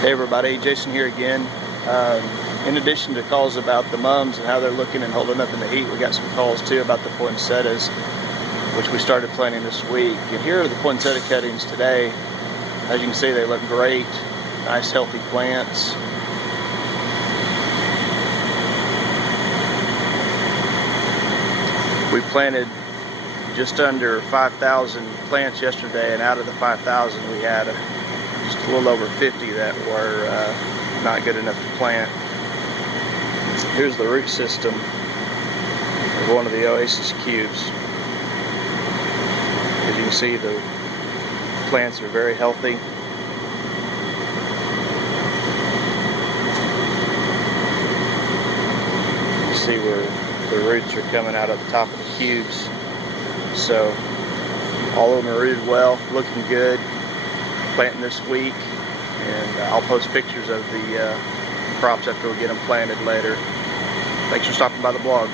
Hey everybody, Jason here again. In addition to calls about the mums and how they're looking and holding up in the heat, we got some calls too about the poinsettias, which we started planting this week. And here are the poinsettia cuttings today. As you can see, they look great. Nice healthy plants. We planted just under 5,000 plants yesterday, and out of the 5,000 we had just a little over 50 that were not good enough to plant. Here's the root system of one of the Oasis cubes. As you can see, the plants are very healthy. You see where the roots are coming out of the top of the cubes. So all of them are rooted well, looking good. Planting this week, and I'll post pictures of the crops after we get them planted later. Thanks for stopping by the blog.